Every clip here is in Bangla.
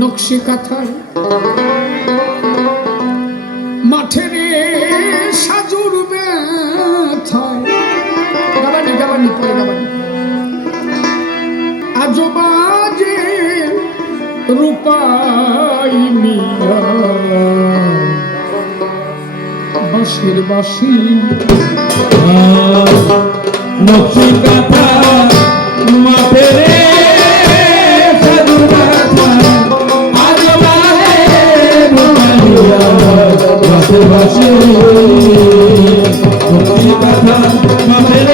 নকশি কাঁথায় মাঠের সাজুর ব্যথায় গাবানি গাবানি পরে গাবানি আজবাজে রূপাই মিয়া বাঁশির বাঁশি নকশি কাঁথা মাঠের সাজুর ব্যথায় আজবাজে রূপাই মিয়া বাঁশির বাঁশি নকশি কাঁথা মাঠের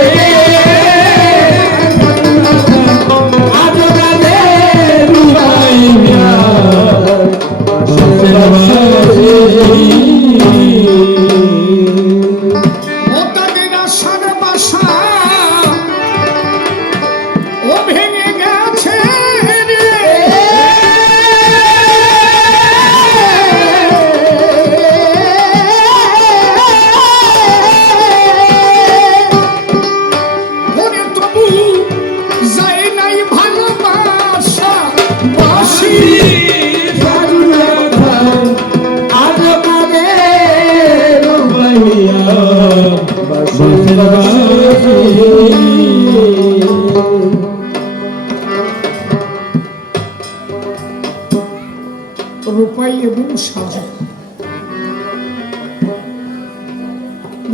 রূপাই এবং সাজু।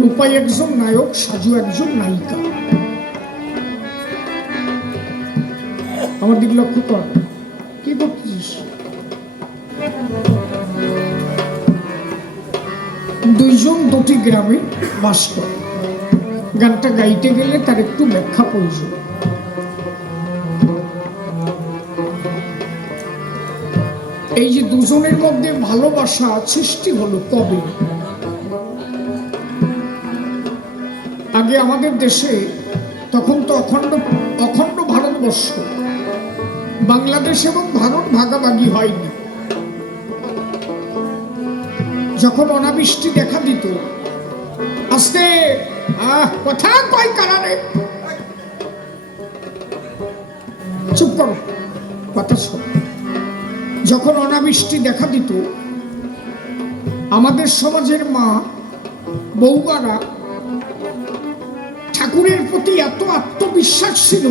রূপাই একজন নায়ক, সাজু একজন নায়িকা। আমার দিকে লক্ষ্য কর, কি করছিস? দুইজন দুটি গ্রামে বাস করে। গানটা গাইতে গেলে তার একটু ব্যাখ্যা প্রয়োজন। এই যে দুজনের মধ্যে ভালোবাসা সৃষ্টি হলো কবে? আগে আমাদের দেশে তখন তো অখণ্ড ভারতবর্ষ, বাংলাদেশ এবং ভারত ভাগাভাগি হয়নি। যখন অনাবৃষ্টি দেখা দিত, আস্তে কথা কয় কারণে চুপ করো, কথা শোন। যখন অনাবৃষ্টি দেখা দিত, আমাদের সমাজের মা বৌমারা ঠাকুরের প্রতি এত আত্মবিশ্বাস ছিল,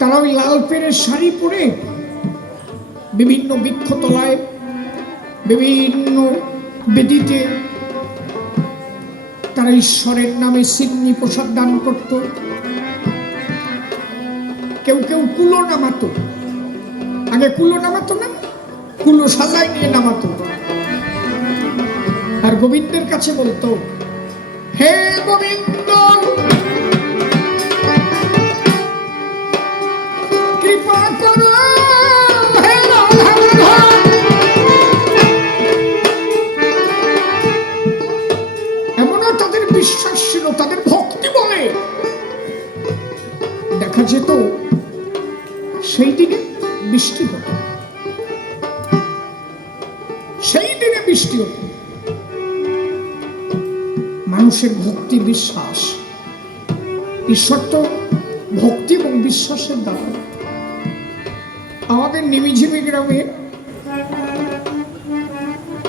তারা ওই লাল পেড়ের শাড়ি পরে বিভিন্ন বৃক্ষতলায়, বিভিন্ন বেদিতে তারা ঈশ্বরের নামে সিন্নি প্রসাদ দান করত। কেউ কেউ কুলো নামাতো। আগে কুলো নামাতো না, কুলো সাজায় নিয়ে নামাতো। আর গোবিন্দের কাছে বলতো, হে গোবিন্দ, কৃপা করো, হে রাধা। এমনও তাদের বিশ্বাস ছিল, তাদের ভক্তি বলে। দেখা যেত সেই দিনে বৃষ্টি হতো, সেই দিনে বৃষ্টি হতো। মানুষের ভক্তি বিশ্বাস, ঈশ্বর তো ভক্তি এবং বিশ্বাসের দ্বারা। আমাদের নিমিঝিমি গ্রামে,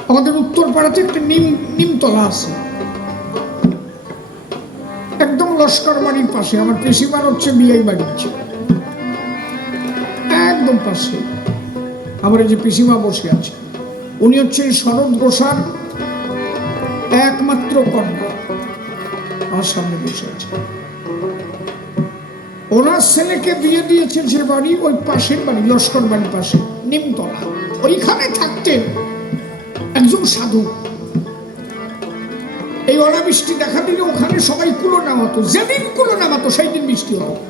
আমাদের উত্তর পাড়াতে একটা নিমতলা আছে, একদম লস্কর বাড়ির পাশে। আমার পিসিমার হচ্ছে বিআই বাড়ির একদম পাশে। আমার এই যে পিসিমা বসে আছে, উনি হচ্ছে শরৎ ঘোষাল একমাত্র কন্যা, আমার সামনে বসে আছে। ওনার ছেলেকে বিয়ে দিয়েছে যে বাড়ি, ওই পাশের বাড়ি, লস্কর বাড়ির পাশে নিমতলা। ওইখানে থাকতেন একজন সাধু। এই অনাবৃষ্টি দেখা দিলে ওখানে সবাই কুলো নামাতো। যেদিন কুলো নামাতো সেই দিন বৃষ্টি হতো।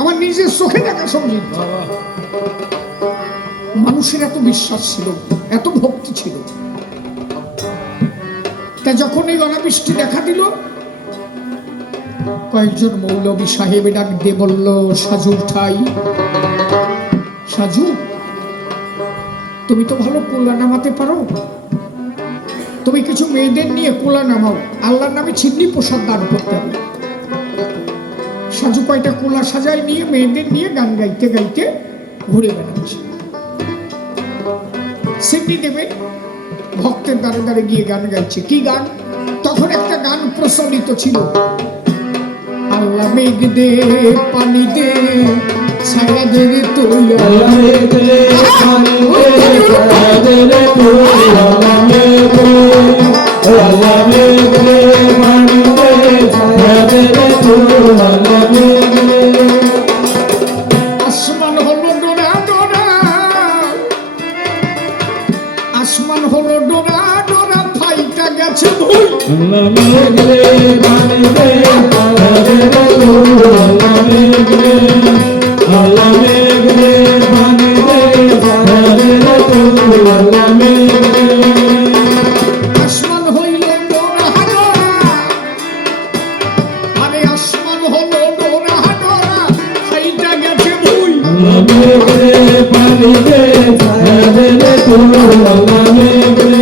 আমার নিজের চোখে দেখা সঙ্গীত। মানুষের এত বিশ্বাস ছিল, এত ভক্তি ছিল। তা যখন এই অনাবৃষ্টি দেখা দিল, কয়েকজন মৌলবী সাহেব ডাক দিয়ে বলল, সাজুর ঠাই, সাজু, তুমি তো ভালো কুলা নামাতে পারো, তুমি কিছু মেয়েদের নিয়ে কুলা নামাও, আল্লাহর নামে ছিন্নি প্রসাদ দান করতে হবে। সাজু কয়টা কুলা সাজায় নিয়ে মেয়েদের নিয়ে গান গাইতে গাইতে ঘুরে বেড়াচ্ছে। সিডনি দেবে ভক্তের দ্বারে দ্বারে গিয়ে গান গাইছে। কি গান? তখন একটা গান প্রচলিত ছিল, আল্লাহ মেঘ দে পানি দে ছায়া দে রে তুই, আল্লাহ মেঘ দে পানি দে ছায়া দে রে তুই, আল্লাহ মেঘ দে, আল্লাহ মেঘ দে পানি দে ছায়া দে রে তুই, আল্লাহ মেঘ দে। আসমান হলো ডোরা ডোরা, আসমান হলো ডোরা ডোরা, ফাইটা গেছে ভুল। আল্লাহ মেঘ দে পানি দে ছায়া দে রে তুই, আল্লাহ মেঘ দে, আল্লাহ মেঘ দে পানি দে ছায়া দে রে তুই, আল্লাহ মেঘ দে। আসমান হইল ডোরা ডোরা, আরে আসমান হলো ডোরা ডোরা, ফাইটা গেছে ভুল। আল্লাহ মেঘ দে পানি দে ছায়া দে রে তুই, আল্লাহ মেঘ দে,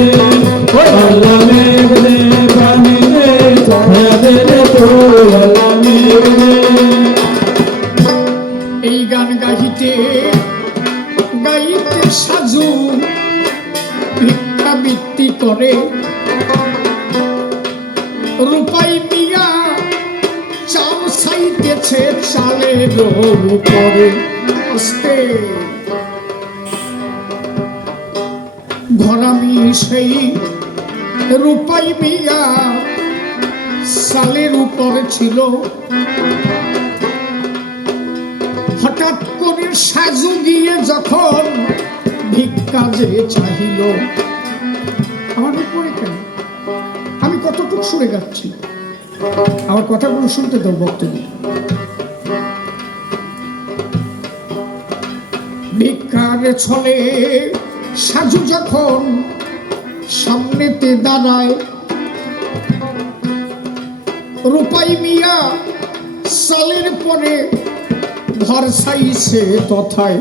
আল্লাহ মেঘ দে পানি দে ছায়া দে রে তুই, আল্লাহ মেঘ দে। এই গান গাইতে গাইতে সাজু ভিক্ষাবৃত্তি করে, রূপাই মিয়া চাল চাইতেছে চালের উপরে। আস্তে ঘরামি সেই রূপাই মিয়া চালের উপরে ছিল, হঠাৎ করে সাজু গিয়ে যখন ভিক্ষা যে চাহিল, আমার উপরে কেন? আমি কতটুকু সরে যাচ্ছি, আমার কথাগুলো শুনতে দাও বক্তব্য। ভিক্ষার ছলে সাজু যখন সামনেতে দাঁড়ায়, রূপাই মিয়া সালের পরে ঘর ছাইছে তথায়,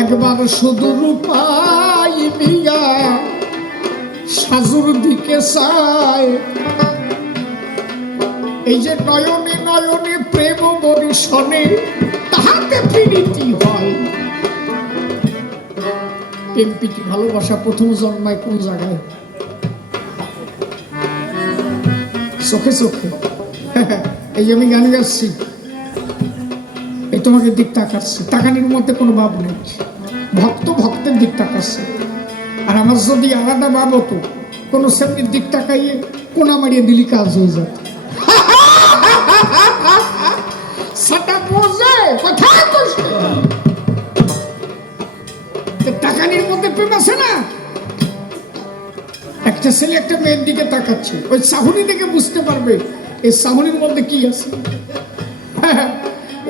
একবার শুধু রূপাই মিয়া সাজুর দিকে চায়, এই যে নয়নে নয়নে প্রেম বরিশনে তাহাতে প্রীতি হয়। প্রেম প্রীতি ভালোবাসা প্রথম জন্মায় কোন জায়গায়? চোখে চোখে। এই যে আমি গান গাচ্ছি, এই তোমাকে দিক তাকাচ্ছে, তাকানির মধ্যে কোনো ভাব নেই, ভক্ত ভক্তের দিক তাকাচ্ছে। আর আমার যদি আলাদা ভাব হতো, কোনো শ্রেণীর দিক তাকাইয়ে কোনা মারিয়ে দিলি কাজ হয়ে যেত। সেটা বোঝে কোথায় কষ্ট। তাকানির মধ্যে প্রেম আছে না? একটা ছেলে একটা মেয়ের দিকে তাকাচ্ছে, ওই চাহনি দেখে বুঝতে পারবে এই চাহনির মধ্যে কি আছে।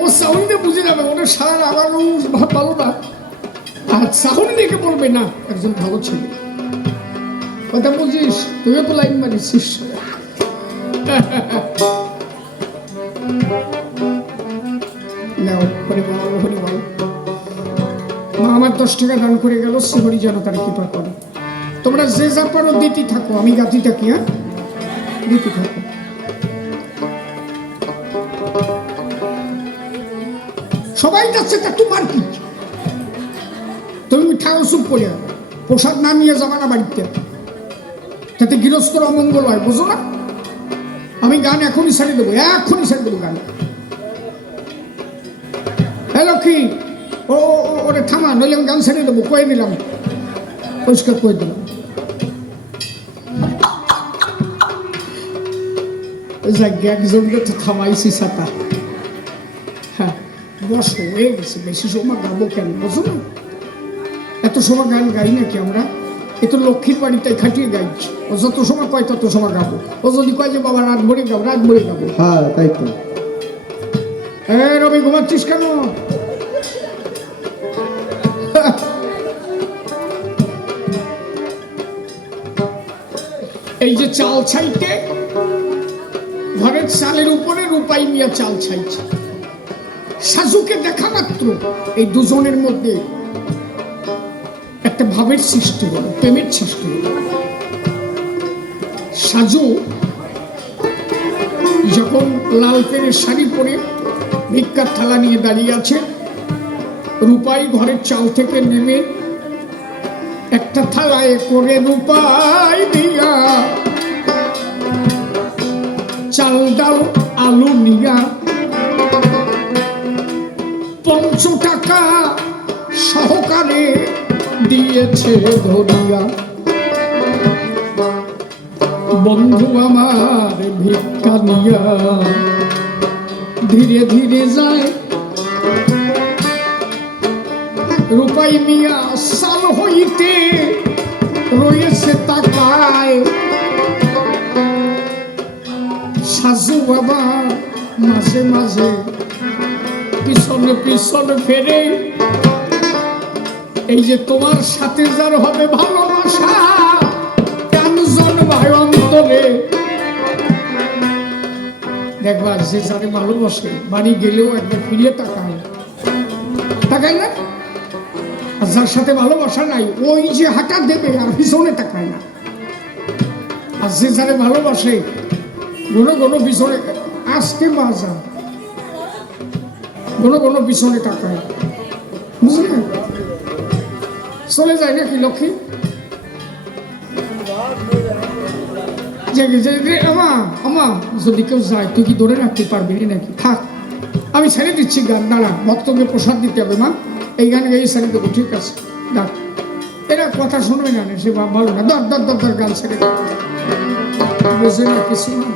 ও চাহনিতে বুঝে যাবে ওটা সারা আমার ভালো না, আর চাহনি দেখে বলবে না একজন ভালো ছেলে। কথা বুঝিস? তুইও তো লাইন মারিছিস। নাও হরি বল, হরি বল। মা আমার 10 টাকা দান করে গেল, শ্রীহরি যেন তার কৃপা করে। তোমরা যে যা পারো দিতে থাকো, আমি গাতি থাকি। হ্যাঁ, দিতে থাকো। সবাই যাচ্ছে, তা তোমার কি? তুমি ঠাও চুপ করে প্রসাদ না নিয়ে যাবা না বাড়িতে, যাতে গৃহস্থর অমঙ্গল হয়, বুঝো না? আমি গান এখনই ছেড়ে দেবো, এখনই ছেড়ে দেবো গান। হ্যাঁ লক্ষ্মী, ও ওরে থামা, নইলে আমি গান ছেড়ে দেবো। কয়ে দিলাম, পরিষ্কার করে দিলাম। একজনকে তো থামাইছি ছাতা। হ্যাঁ বসো, হয়ে গেছে, বেশি সময় গাবো কেন, বুঝো না? এত সময় গান গাই নাকি আমরা? এ তো লক্ষ্মীর বাড়িতে খাটিয়ে গাইছি। ও যত সময় কয় তত সময় গাবো। ও যদি কয় যে বাবা রাত ভরে গাবো, রাত ভরে গাবো। হ্যাঁ তাই তো। রবি ঘুমাচ্ছিস কেন? এই যে চাল ছাইতে, ঘরের চালের উপরে রূপাই মিয়া চাল ছাইছে। সাজুকে দেখা মাত্র এই দুজনের মধ্যে একটা ভাবের সৃষ্টি হলো, প্রেমের সৃষ্টি হলো। সাজু যখন লাল পেনের শাড়ি পরে ভিক্ষার থালা নিয়ে দাঁড়িয়ে আছে। রূপাই ঘরের চাল থেকে নেমে একটা থালায় করে রূপাই দিয়া চাল ডাল আলু নিয়া ৫০ টাকা সহকারে দিয়েছে ধরিয়া। বন্ধু আমার ভিক্ষা নিয়া ধীরে ধীরে যায়। রূপাই মিয়া সাল হইতে রয়েছে তাকায়। সাজু বাবা মাঝে মাঝে পিছনে পিছনে ফেরে। এই যে তোমার সাথে যার হবে ভালোবাসা কানজন ভাই অন্তরে। দেখবা যে যারে ভালোবাসে বাড়ি গেলেও একবার ফিরিয়ে তাকায়, তাকায় না? আর যার সাথে ভালোবাসা নাই ওই যে হাঁটা দেবে আর পিছনে তাকায় না। আর যে যারে ভালোবাসে ঘন ঘন পিছনে আজকে বাজা ঘন ঘন পিছনে তাকায়, বুঝলেন? চলে যায় নাকি লক্ষ্মী? যদি কেউ যায় তুই কি ধরে রাখতে পারবি নাকি? থাক আমি ছেড়ে দিচ্ছি গান। দাঁড়া, ভক্তকে প্রসাদ দিতে হবে মা, এই গান গাই ছেড়ে দেবো। ঠিক আছে, ডাক। এরা কথা শুনবে না, সে ভালো না। দর দর দর দর গান ছেড়ে দেবো, বোঝে না কিছু না।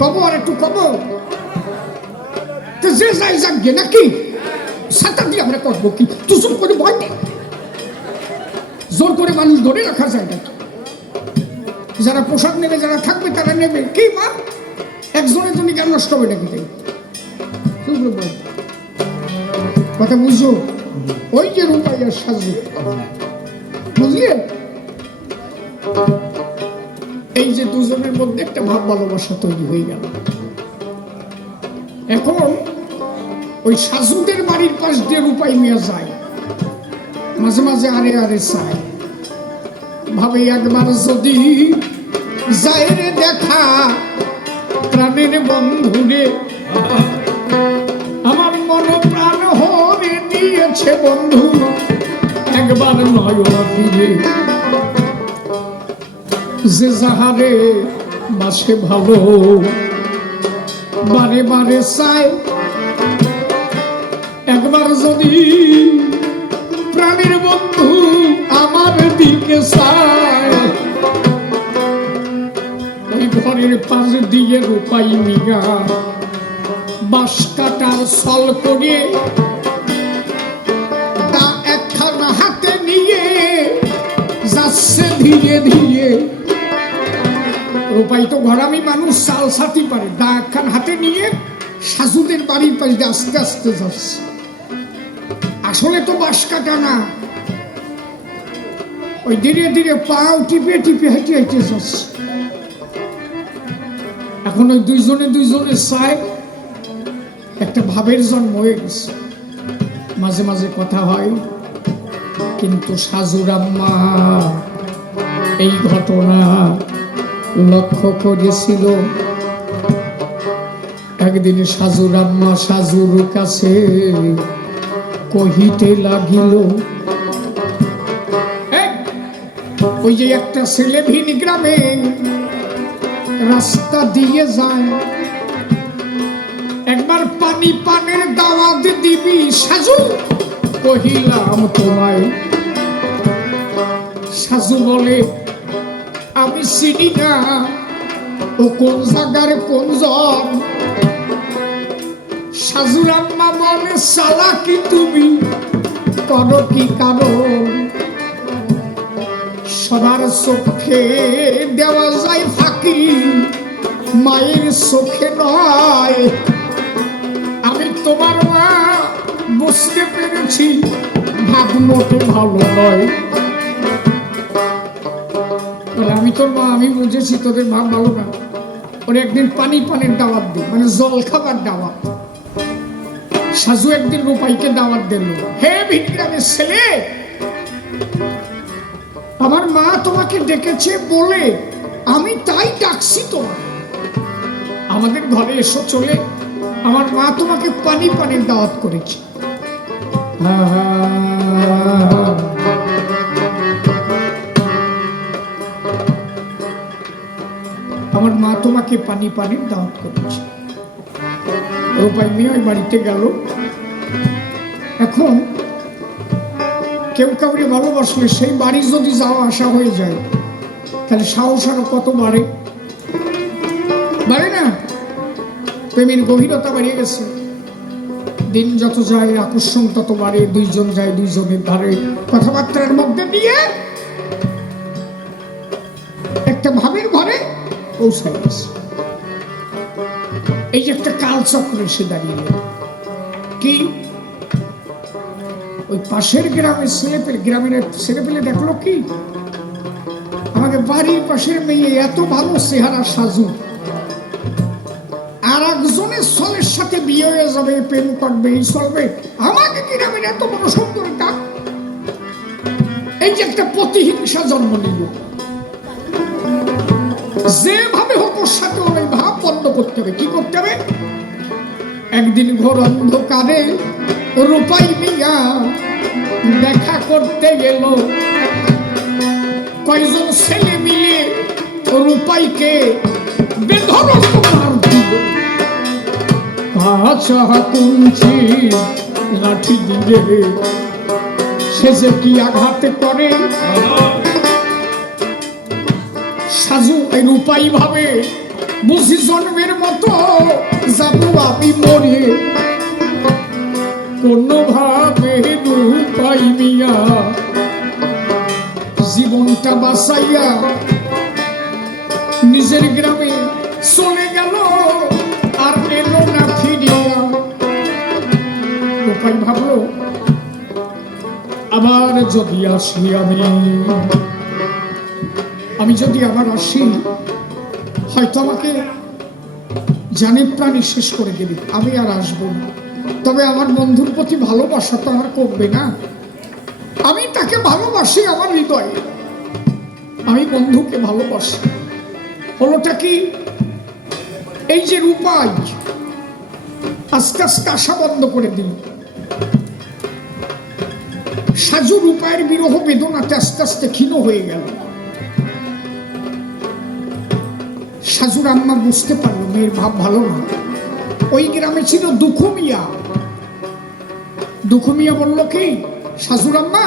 কব আর একটু কব তো যে যাই যাক গে নাকি সাঁতা দিয়ে আমরা করবো কি? তুসুম করে ভয় নেই, জোর করে মানুষ ধরে রাখা যায় না। যারা পোশাক নেবে, যারা থাকবে তারা নেবে কি মা? একজনের জন্য জ্ঞান নষ্ট হবে নাকি? তাই কথা বুঝো? ওই যে রূপাইয়ার সাজু, বুঝলে? এই যে দুজনের মধ্যে একটা ভাব ভালোবাসা তৈরি হয়ে গেল। এখন ওই সাজুদের বাড়ির পাশ দিয়ে রূপাই মিয়া যায়, মাঝে মাঝে আরে আরে চায়, ভাবে একবার যদি যায় রে দেখা প্রাণের বন্ধুরে। আমার মন প্রাণ হরে নিয়েছে বন্ধু একবার নয়ন ফিরে। যে যাহারে বাসে ভালো বারে বারে চায়, একবার যদি প্রাণের বন্ধু আমার দিকে চায়। ওই ঘরের পাশ দিয়ে রূপাই মিয়া বাঁশ কাটার ছল করে তা একখানা হাতে নিয়ে যাচ্ছে ধীরে ধীরে। রূপাই তো ঘরামি মানুষ, চাল সাথী পারে। দা একখান হাতে নিয়ে সাজুদের বাড়ির পাশ দিয়ে আস্তে আস্তে যাচ্ছে। আসলে তো বাঁশ কাটা না, ওই ধীরে ধীরে পাও টিপে টিপে হেঁটে হেঁটে যাচ্ছে। এখন ওই দুইজনে চায়, একটা ভাবের জন্ম হয়ে গেছে। মাঝে মাঝে কথা হয়, কিন্তু সাজুর আম্মা এই ঘটনা লক্ষ্য করেছিল। একদিন সাজুর আম্মা সাজুর কাছে কহিতে লাগিল, ওই যে একটা ছেলে ভিন গ্রামে রাস্তা দিয়ে যায়, একবার পানি পানের দাওয়াত দিবি সাজু? কহিলাম তোমায়। সাজু বলে আমি চিনি না ও কোন জায়গার কোন জন। সাজুর আম্মা বলে সালা কি তুমি করো কি কারণ? সবার চোখে দেওয়া যায় ফাঁকি, মায়ের চোখে নয়। আমি তোমার মা, বুঝতে পেরেছি ভাব মোটে ভালো নয়। আমি তোর মা, আমি বুঝেছি তোদের ভাব ভালো না। ওর একদিন পানের দাওয়াত দিই, মানে জল খাবার দাওয়াত। সাজু একদিন রূপাইকে দাওয়াত দিল, হে ভিনগ্রামের ছেলে, আমার মা তোমাকে ডেকেছে বলে আমি তাই ডাকছি তোমার, আমাদের ঘরে এসো চলে, আমার মা তোমাকে পানি পানির দাওয়াত করেছে। আমার মা তোমাকে পানি পানির দাওয়াত করেছে। রূপাই মেয়ে ওই বাড়িতে গেল। এখন কেউ কাউকে ভালোবাসলে সেই বাড়ি যদি যাওয়া আসা হয়ে যায় তাহলে সাহস আরো কত বাড়ে, বাড়ে না? প্রেমের গভীরতা বাড়িয়ে গেছে, দিন যত যায় আকর্ষণ তত বাড়ে, দুইজন যায় দুইজনের ধারে, কথাবার্তার মধ্যে দিয়ে একটা ভাবের ঘরে পৌঁছায় গেছে। এই যে একটা কালচক্র এসে দাঁড়িয়ে, কি ওই পাশের গ্রামের ছেলেপেলে দেখলো কি আমাকে বাড়ির পাশের মেয়ে এত ভালো চেহারা সাজু, আর একজনের ছেলের সাথে বিয়ে হয়ে যাবে, প্রেম করবে, এই চলবে, আমাকে গ্রামের এত বড় সুন্দরটা। এই যে একটা প্রতিহিংসা জন্ম নিল, যেভাবে হোক ওর সাথে ওই ভাব বন্ধ করতে হবে। কি করতে হবে? একদিন ঘোর অন্ধকারে রূপাই মিয়া দেখা করতে গেল, কয়জন ছেলে মিলে রূপাইকে বেধড়ক মার দিল, আচ্ছা কুঞ্চি লাঠি দিয়ে সে যে কি আঘাত করে। সাজু এই রূপাই ভাবে বুঝি জন্মের মতো যাবো আমি মরে, কোনোভাবে রূপাই মিয়া জীবনটা বাঁচাইয়া নিজের গ্রামে চলে গেল, আর এলো না ফিরিয়া। রূপাই ভাবলো আবার যদি আসি আমি যদি আবার আসি হয়তো আমাকে জানে প্রাণী শেষ করে দেবে, আমি আর আসবো না। তবে আমার বন্ধুর প্রতি ভালোবাসা তো আমার কমবে না, আমি তাকে ভালোবাসি আমার হৃদয়ে, আমি বন্ধুকে ভালোবাসি। হলোটা কি? এই যে রূপাই আস্তে আস্তে আশা বন্ধ করে দিল। সাজু রূপায়ের বিরহ বেদনাতে আস্তে আস্তে ক্ষীণ হয়ে গেল। সাজুর আম্মা বুঝতে পারলো মেয়ের ভাব ভালো না। ওই গ্রামে ছিল দুঃখু মিয়া। দুঃখু মিয়া বলল কি, সাজুর আম্মা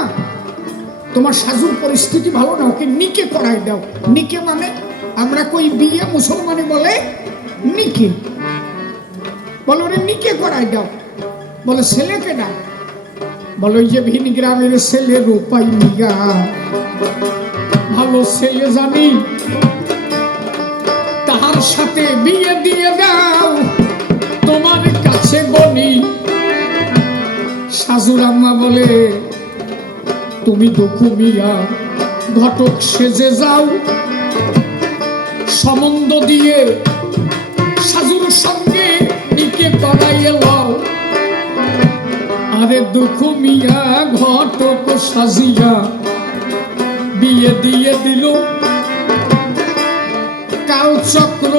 তোমার সাজুর পরিস্থিতি ভালো না, ওকে নিকে করাই দাও। নিকে মানে আমরা কই বিয়ে, মুসলমানে বলে নিকে, বলো ওরে নিকে করাই দাও। বলে ছেলেকে না, বলো ওই যে ভিন গ্রামের ছেলে রূপাই মিয়া, ভালো ছেলে জানি, তাহার সাথে বিয়ে দিয়ে দাও, তোমার কাছে বলি। সাজুর আম্মা বলে তুমি দুঃখু মিয়া ঘটক সেজে যাও, সম্বন্ধ দিয়ে সাজুর সঙ্গে নিকে করাইয়ে লও। আরে দুঃখু মিয়া ঘটক সাজিয়া বিয়ে দিয়ে দিল। কালচক্র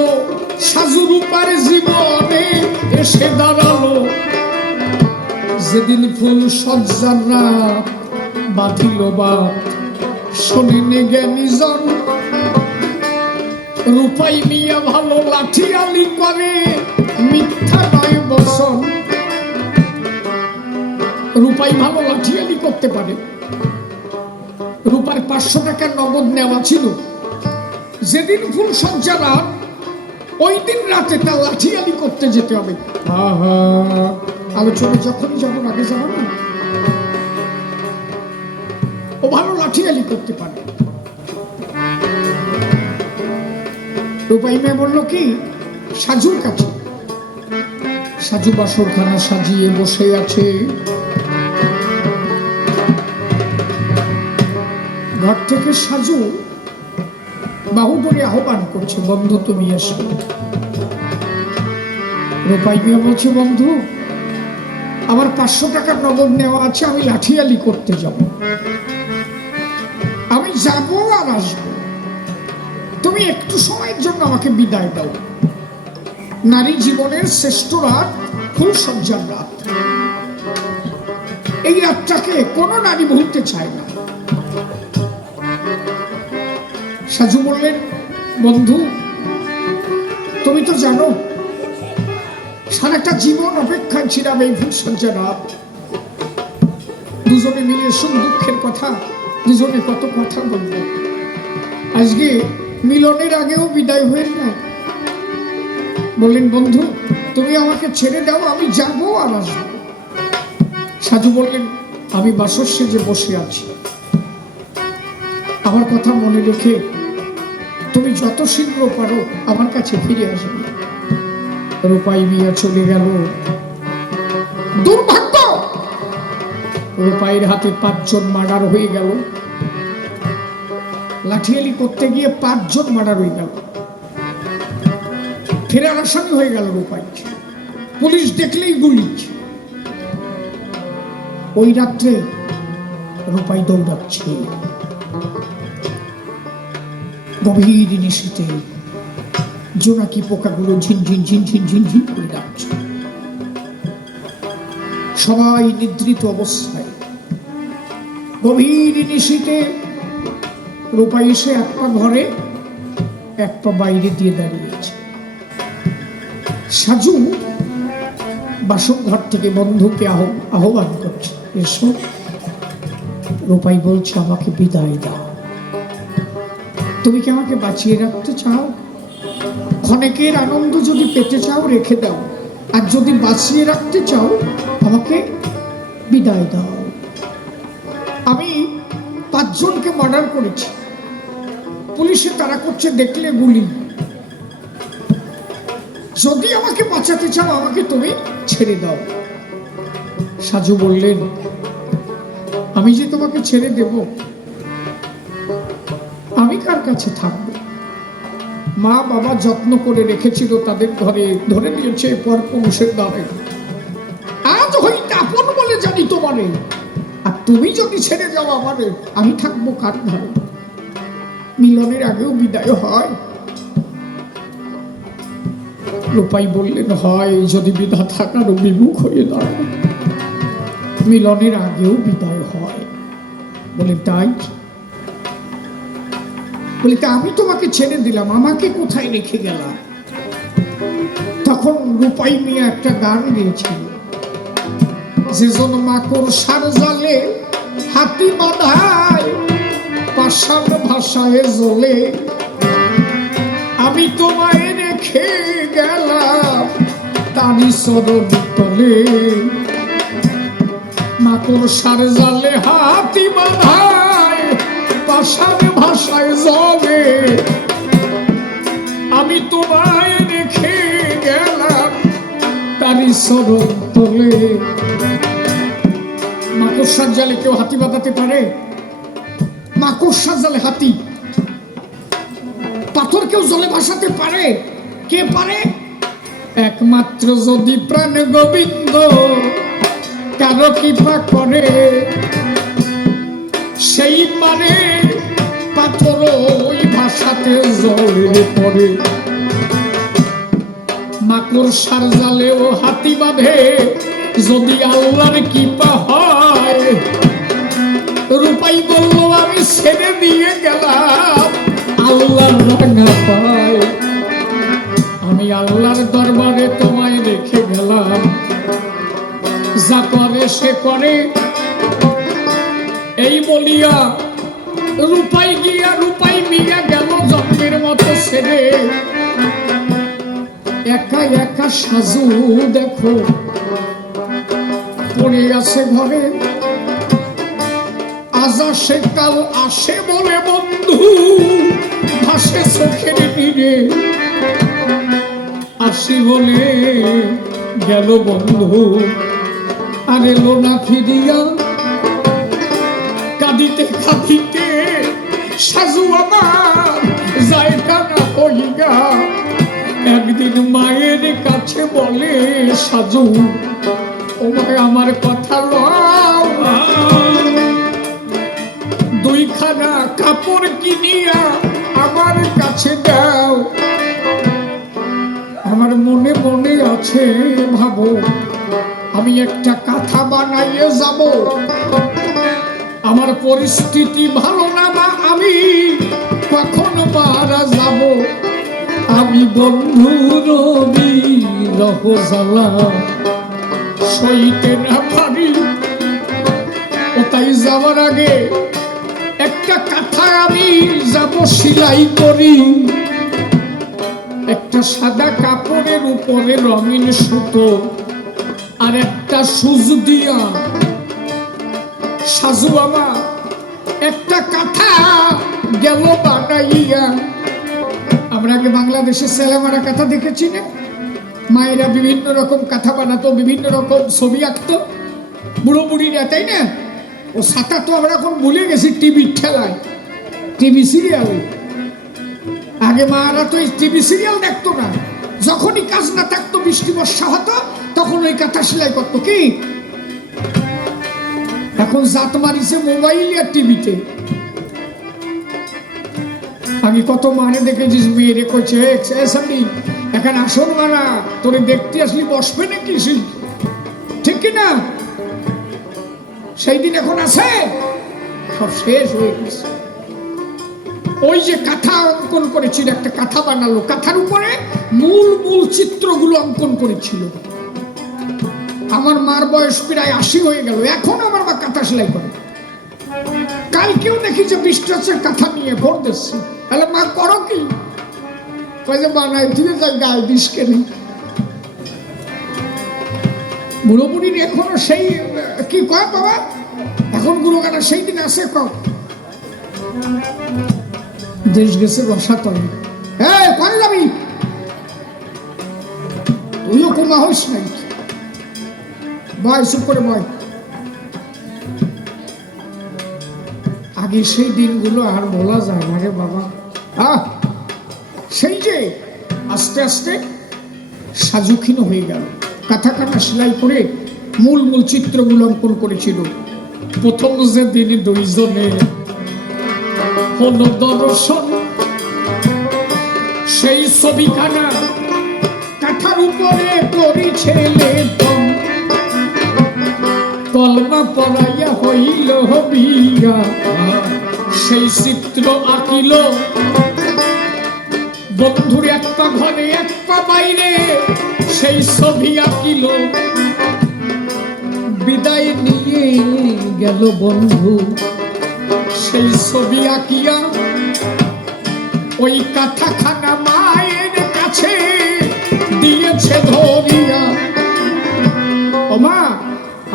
সাজু রূপার জীবনে এসে দাঁড়ালো। যেদিন ফুল সজ্জার রাত বাঁধিল বাত, শোনেন জ্ঞানীজন রূপাই মিয়া ভালো লাঠিয়ালি করে, মিথ্যা নয় বচন। রূপাই ভালো লাঠিয়ালি করতে পারে। রূপার 500 টাকা নগদ নেওয়া ছিল। যেদিন ফুল সজ্জা রাত ওই দিন রাতে তার লাঠিয়ালি করতে যেতে হবে। আলোচনা যখনই যাবো আগে যাবো না, ও ভালো লাঠিয়ালি করতে পারে। রূপাই মেয়ে বললো কি সাজুর কাছে। সাজু বাসরখানা সাজিয়ে বসে আছে। ঘর থেকে সাজু বাহু ধরে আহ্বান করছে, বন্ধু তুমি এসো। রূপাই মেয়ে বলছে, বন্ধু আমার 500 টাকার নগদ নেওয়া আছে, আমি লাঠিয়ালি করতে যাব, আমি যাব আর আসবো। তুমি একটু সময়ের জন্য আমাকে বিদায় দাও। নারী জীবনের শ্রেষ্ঠ রাত ফুলসজ্জার রাত। এই রাতটাকে কোনো নারী ভুলতে চায় না। সাজু বললেন, বন্ধু তুমি তো জানো সারাটা জীবন অপেক্ষায় ছিলাম এই ফুলসজ্জার রাত। দুজনে মিলে সুখ দুঃখের কথা, দুজনে কত কথা বলবো। আজকে মিলনের আগেও বিদায় হয়ে যায়। বললেন, বন্ধু তুমি আমাকে ছেড়ে দাও, আমি যাবো আর আসবো। সাধু বললেন, আমি বাসর সেজে বসে আছি, আমার কথা মনে রেখে তুমি যত শীঘ্র পারো আমার কাছে ফিরে আসবে। রূপাই মিয়া চলে গেল। দুর্ভাগ্য, রূপাইয়ের হাতে 5 জন মার্ডার হয়ে গেল। লাঠিয়ালি করতে গিয়ে 5 জন মার্ডার হয়ে গেল। ফেরার আসামি হয়ে গেল রূপাই। পুলিশ দেখলেই গুলি। ওই রাত্রে রূপাই দৌড়াচ্ছে। গভীর নিশীথে জোনাকি পোকাগুলো ঝিনঝিন ঝিনঝিন ঝিনঝিন করে ডাকছে। সবাই নিদ্রিত অবস্থায় গভীর নিশীথে রূপাই এসে এক পা ঘরে এক পা বাইরে দিয়ে দাঁড়িয়েছে। সাজু বাসন ঘর থেকে বন্ধুকে আহ্বান করছে, এসো। রূপাই বলছে, আমাকে বিদায় দাও। তুমি কি আমাকে বাঁচিয়ে রাখতে চাও? ক্ষণিকের আনন্দ যদি পেতে চাও রেখে দাও, আর যদি বাঁচিয়ে রাখতে চাও আমাকে বিদায় দাও। আমি 5 জনকে মার্ডার করেছি, পুলিশে তারা করছে, দেখলে গুলি। যদি আমাকে বাঁচাতে চাও আমাকে তুমি ছেড়ে দাও। সাজু বললেন, আমি যে তোমাকে ছেড়ে দেব, আমি কার কাছে থাকবো? মা বাবা যত্ন করে রেখেছিল, তাদের ঘরে ধরে নিয়েছে পরপুরুষের দ্বারে। আজ হইতে আপন বলে জানি তোমারে, আর তুমি যদি ছেড়ে যাও আমারে, আমি থাকবো কার ঘরে? মিলনের আগেও বিদায় হয়? রূপাই বললেন, হয়, যদি বিধা থাকার বিমুখ হয়ে দাঁড়ায়। মিলনের আগেও বিদায় হয়। বলে, তাই? বলে, তা আমি তোমাকে ছেড়ে দিলাম, আমাকে কোথায় রেখে গেলাম? তখন রূপাই মিয়া একটা গান গেয়েছিল, যেজন মাকড় সার জালে হাতি বাঁধায়, পাষাণ ভাষায় জ্বলে, আমি তোমায় রেখে গেলাম তারি চরণ তলে। মাকড় সার জালে হাতি বাঁধায়, পাষাণ ভাষায় জ্বলে, আমি তোমায় রেখে গেলাম তারি চরণ তলে। মাকড়সার জালে কেউ হাতি বাঁধাতে পারে? মাকড়সার জালে হাতি। পাথর কেউ জলে ভাসাতে পারে? কে পারে? একমাত্র যদি প্রাণ গোবিন্দ কারো কৃপা করে, সেই মানে পাথর ওই ভাষাতে জলে পড়ে। মাকড়সার জালেও হাতি বাঁধে যদি আল্লাহর কৃপা হয়। রূপাই বলল, আমি ছেড়ে দিয়ে গেলাম আল্লাহর রাঙা পায়, আমি আল্লাহর দরবারে তোমায় রেখে গেলাম। যা করে সে করে, এই বলিয়া রূপাই মিয়া গেল জন্মের মতো ছেড়ে। একা একা সাজু দেখো পড়ে আছে ঘরে। আজ আসে কাল আসে বলে বন্ধু ভাসে চোখের নীরে, আসি বলে গেল বন্ধু আর এলো না ফিরিয়া। কাঁদিতে কাঁদিতে সাজু আমার যায় কানা হইয়া। একদিন মায়ের কাছে বলে সাজু, ও মায় আমার কথা লও, 2খানা কাপড় কিনিয়া আমার কাছে দাও। আমার মনে মনে আছে ভাবো, আমি একটা কাঁথা বানাইয়ে যাব। আমার পরিস্থিতি ভালো না মা, আমি কখন মারা যাব। আমি বন্ধুর বিরহ জ্বালা সইতে না পারি। ও তাই যাওয়ার আগে একটা কাঁথা আমি যাব সেলাই করি। একটা সাদা কাপড়ের উপরে রঙিন সুতো আর একটা সুচ দিয়া সাজু বাবা একটা কাঁথা গেল বানাইয়া। আমরা আগে বাংলাদেশে সেলামারা কাঁথা দেখেছি না, মায়েরা বিভিন্ন রকম কাঁথা বানাতো, বিভিন্ন রকম ছবি আঁকতো বুড়ো বুড়িরা, তাই না? ও সাঁতা তো আমরা এখন ভুলে গেছি টিভির ঠেলায়, টিভি সিরিয়ালে। আগে মারা তো এই টিভি সিরিয়াল দেখতো না, যখনই কাজ না থাকতো বৃষ্টি বর্ষা হতো তখন ওই কাঁথা সেলাই করতো। কি এখন জাত মারিছে মোবাইল আর টিভিতে। আগে কত মানে দেখেছিস মেয়েরে কইছে এখন আসন মারা তোরে দেখতে আসলি বসবে নাকি, ঠিক কিনা? সেই দিন এখন আছে? সব শেষ হয়ে গেছে। ওই যে কাঁথা অঙ্কন করেছিল, একটা কাঁথা বানালো, কাঁথার উপরে মূল মূল চিত্রগুলো অঙ্কন করেছিল। আমার মার বয়স প্রায় 80 হয়ে গেল, এখন আমার মা কাঁথা সেলাই করে। কালকেও দেখি যে বৃষ্টির কাঁথা নিয়ে ভোর দিচ্ছে। তাহলে মা করো কি? বানাই দিয়ে যাই গায়ে দিস কেন? বুড়ো বুড়ির এখনো সেই কি কয় বাবা, এখন গুরুগানা সেই দিন আছে কম দেশ গেছে রসাতলে। হ্যাঁ করে যাবি তুইও কমা হইস নাই, বয় চুপ করে বয়। আগে সেই দিনগুলো আর বলা যায় না রে বাবা। সেই যে আস্তে আস্তে সাজুক্ষীণ হয়ে গেল, কাঁথা কাটা সেলাই করে মূল মূল চিত্রগুলো অঙ্কন করেছিল। প্রথম যে দিনে দুইজনে হলো দর্শন, সেই ছবিখানা কাঁথার উপরে করেছে লেখন। কলমা পড়াইয়া হইল বিয়া, সেই চিত্র আঁকিল। বন্ধুর এক পা ঘরে এক পা বাইরে, সেই ছবি আঁকিল। বিদায় নিয়ে গেল বন্ধু, সেই ছবি আঁকিয়া ওই কাঁথাখানা মায়ের কাছে দিয়েছে ধরিয়া। ও মা,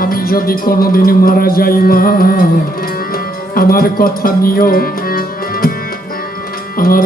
আমি যদি কোনোদিন মারা যাই মা, আমার কথা নিও। আমার